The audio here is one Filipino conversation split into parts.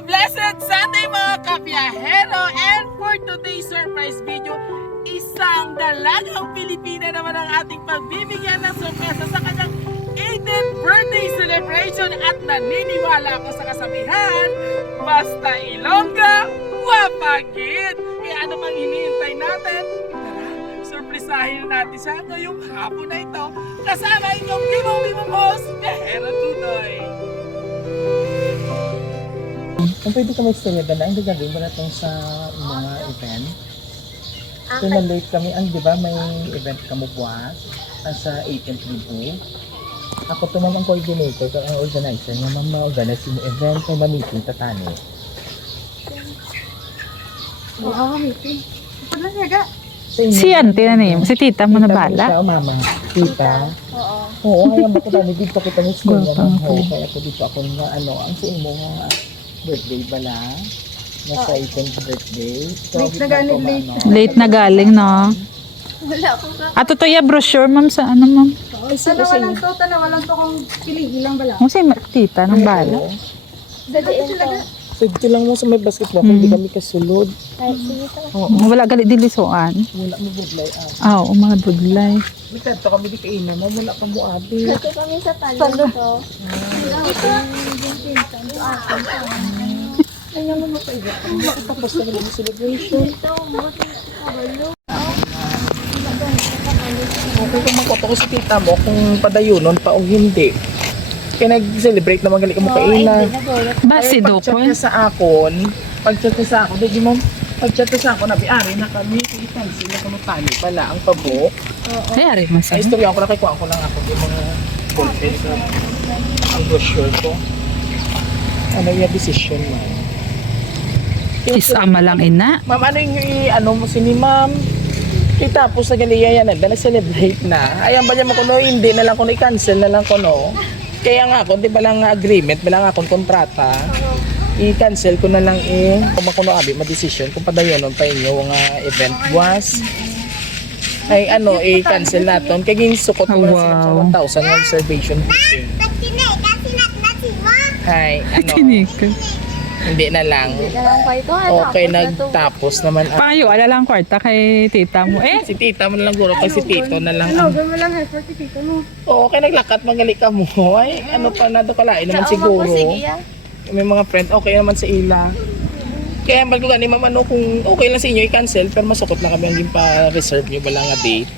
Blessed Sunday mga kabiyahero! And for today's surprise video, isang dalagang Pilipina naman ang ating pagbibigyan ng sorpresa sa kanyang 18th birthday celebration at naniniwala ako sa kasabihan, basta Ilongga, wapagid! Kaya ano pang hinihintay natin? Tara, surprisahin natin siya ngayong hapon na ito kasama inyong bimong host, Biyahero Tutoy! Kung pwede ka mag-celebra na, hindi gagawin ko na itong sa mga event. So na-late kami, ang di ba may event kamo buwas, ang sa 18th Libu. Ako ito ang coordinator, ang organizer, yung ma-organize yung event, may ma-meeting, tatani. Oo, meeting. Ano na nga? Si auntie na niyo, si tita mo na bala. Tita mo siya, o mama? Tita? Oo. Oo, ayaw ba ko dami dito kita ng school na ng ho, kaya ko dito ako nga ano, ang sa imo nga birthday bala, nasa 18th birthday. Late na galing, late. Late na galing, no? Wala akong ka. At ito yung brochure, ma'am, sa ano, ma'am? Tanawa lang to kung kilig lang bala. Kung si tita ng bala. Dadiin to. So dito lang mo sa may basketball, hindi kami kasulod. Ay, sige to. Oo, wala galit dilisuan. Wala mo budlay ah. Oo, mga budlay. Bikat kami di kainan mo, wala ka mo abi. Kasi kami sa talo to. Ito. Ayaw mo mapaiba. Tapos na yung celebration. Ito, buti kabalo. Okay kung magkoto ko si tita mo kung padayunon pa o hindi. Kaya nag-celebrate naman gali ka mo kainan. Basi do Pag-chat po. niya sa akon, di mo, pag-chat niya sa akon, nabiari na kami, i-cancel na kami tali pala ang pabo. Ay, ari mo Sa siya. istorya ko na kuha ko lang ako yung mga content ang brochure ko. Ano yung decision mo? Isama lang ina. Ma'am, ano yung ano mo si ni ma'am? Tapos sa Galiaya na, nag-celebrate na. Ayan ba niya mo kuno, hindi na lang kuno, i-cancel na lang kuno. Kaya nga ako, di ba lang agreement, ba lang akong kontrata, i-cancel ko na lang kung makuno abi, ma-decision, kung padayon pa inyo nga event was, ay ano, i-cancel natin. Kaya ginsukot ko na silang sa 1,000 nga reservation booking. Ay, ano, Tinikot. hindi na lang. Dalang pa ito. Okay, nagtapos naman. Payo, ala lang kwarta kay tita mo. Eh, Si tita mo na lang guro, kasi si tito na lang. Ano, gawin mo lang effort si Tito mo. Oo, okay, naglakat, magali ka mo. Ay, ano pa na, kalain naman Sa siguro. uma po, sige ah. May mga friend, okay naman sa ila. Kaya bal ko gani, ma'am, ano, kung okay lang sa inyo, i-cancel, pero masukot na kami ang pa-reserve nyo ba lang nga date.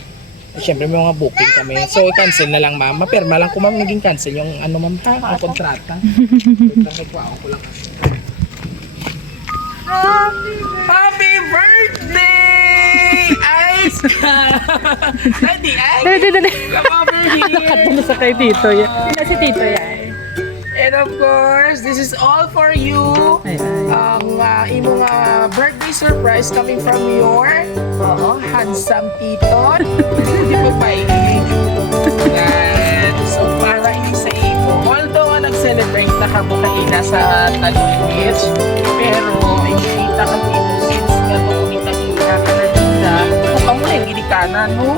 Siyempre may mga booking kami. So, i-cancel na lang, ma'am. Mapirma lang kung ma'am naging cancel yung ano, ma'am, ang kontrata. Nagkwao ko lang. Happy birthday! Ice ka! Daddy, dali, dali. come over here! Nakatulog sa kay tito yan. Sino si tito yan? And of course, this is all for you. Ay, Ang imong birthday surprise coming from your handsome tito. Hindi po pa yan. So, para ini sa imo. Although, nag-celebrate na kamo kaina sa Taguig Beach, pero kita ka dito since nga nung kita-kita ka na dita, kung mo na yung ginikanan, no?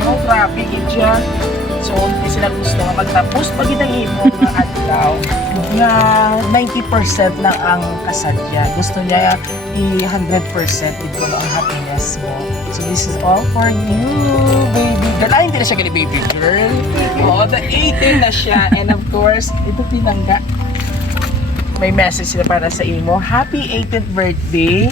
No, grabe, gidya. So, hindi sila gusto nga magtapos pag inahimo nga adlaw nga 90% lang ang kasadya. Gusto niya i-100% ito ang happiness mo. So, this is all for you, baby girl. Ay, hindi na siya gali baby girl. Oo, the 18 na siya. And of course, ito pinangga. May message sila para sa imo. Happy 18th birthday.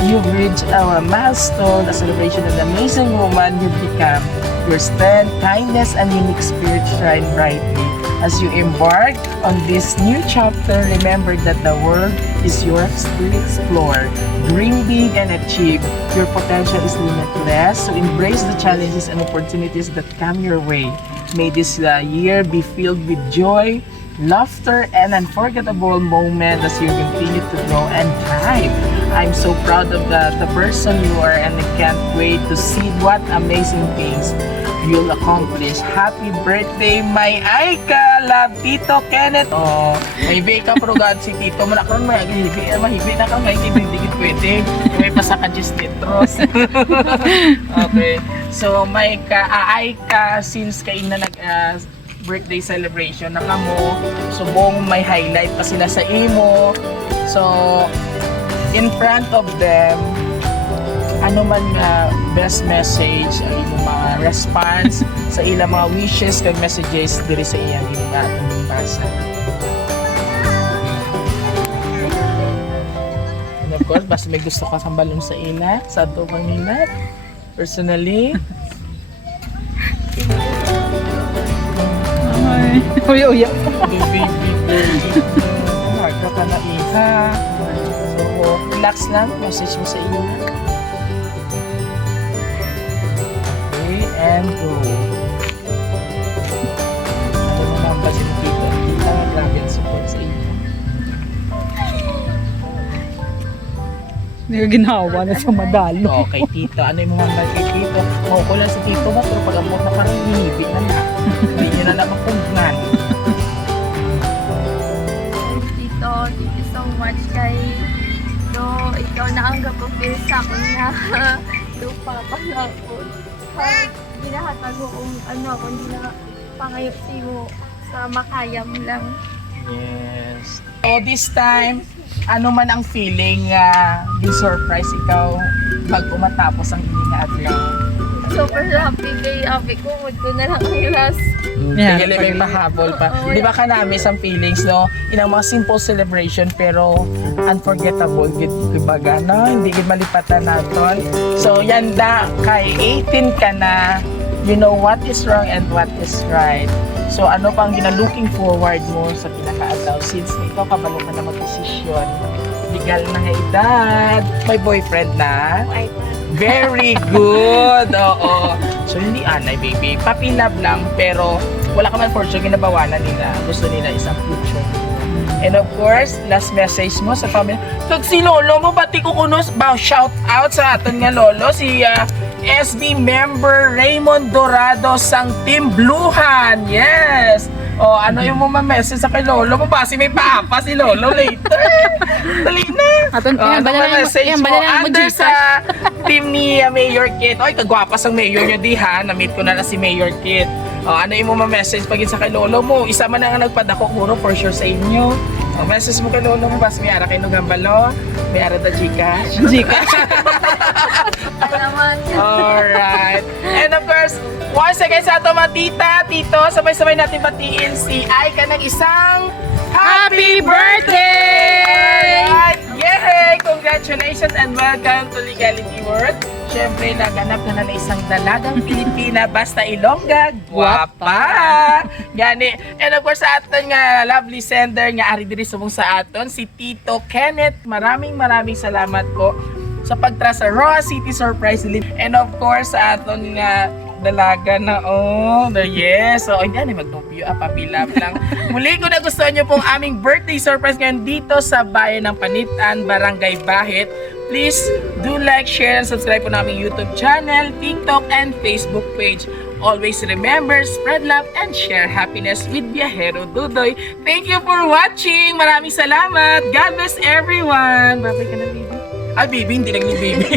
You've reached a milestone, a celebration of the amazing woman you've become. Your strength, kindness, and unique spirit shine brightly. As you embark on this new chapter, remember that the world is yours to explore. Dream big and achieve. Your potential is limitless, so embrace the challenges and opportunities that come your way. May this year be filled with joy, laughter, and unforgettable moments as you continue to grow and thrive. I'm so proud of the person you are, and I can't wait to see what amazing things you'll accomplish. Happy birthday, my Aika! Love, Tito Kenneth! Oh, mahibi ka, pero God, si Tito mo na karon mahibi na kang hindi pwede. May pasa ka just litros. Okay. So, may Aika, since kayo na birthday celebration na kamo, subong may highlight pa sila sa imo. So, in front of them, ano man nga best message, ang imong mga response sa ilang mga wishes kag messages diri sa iyang nga atong basa. And of course, basta may gusto ka sa balon sa ila, sa ato Panginoon. Personally, Ay. Uy. baby, marka ka na iha. So, relax lang, message mo sa iyo. Okay, and go. Ano mo naman ba sinukita? Kita nga grabe ang support sa iyo. Hindi ko ginawa na sa madalo. Okay, tito. Ano yung mga kay tito? Oo, ko lang si tito ba? Pero pag amot na parang hinibi na na. Hindi nyo na napapugnan. Tito, thank you so much kay no, ikaw na ang gapapil sa akin na lupa pa na ako. Ginahatan mo kung ano, kung hindi na pangayop mo sa makaya mo lang. Yes. So this time, ano man ang feeling yung surprise ikaw bago matapos ang inyong adlaw? Super happy day, happy ko. Mood ko na lang ang last. Yeah. Tingnan may mahabol pa. Di ba kanami ang feelings, no? Inang mga simple celebration pero unforgettable gid kumbaga, no? Hindi gid malipatan naton. So yan da kay 18 ka na, you know what is wrong and what is right. So ano pang gina-looking forward mo sa pinakaadlaw since ikaw kabalo ka na mag-desisyon. Legal na nga edad. May boyfriend na. Ay, Very good. Oo. So hindi anay baby. Puppy love lang pero wala ka man for sure ginabawalan nila. Gusto nila isang future. And of course, last message mo sa family. Kag si lolo mo pati ko kunos ba shout out sa aton nga lolo si SB member Raymond Dorado sang Team Bluhan. Yes. Oh, ano yung mga message sa kay lolo mo ba? Si may paapa si lolo later. Dali na. Aton, Oh, yan, ano badala- message yan, mo? badala mo, Under Gcash. sa team ni Mayor Kit. Oy, kagwapas ang mayor nyo di ha. Na-meet ko na si Mayor Kit. Oh, ano yung mga message pag sa kay lolo mo? Isa man ang nagpadako puro for sure sa inyo. Oh, message mo kay lolo mo. Bas may ara kay Nugambalo. May ara da Gcash. Gcash. ay naman. Alright. And of course, once again sa ato mga tita, tito, sabay-sabay natin batiin si Aika ng isang Happy Birthday! Alright! Yay! Congratulations and welcome to Legality World. Siyempre, naganap ka na isang dalagang Pilipina, basta Ilongga, guwapa! Gani. And of course, sa aton nga lovely sender nga ari diri subong sa aton, si Tito Kenneth. Maraming salamat po sa pagtra sa Roa City Surprise Live. And of course, sa aton nga dalaga na yes. So, hindi na magtumpyo, papilab lang. Muli ko na gusto nyo pong aming birthday surprise ngayon dito sa Bayan ng Panitan, Barangay Bahit. Please do like, share, and subscribe po na aming YouTube channel, TikTok, and Facebook page. Always remember, spread love and share happiness with Viajero Dudoy. Thank you for watching. Maraming salamat. God bless everyone. Bye-bye ka na, baby. Ay, baby, hindi lang ni baby.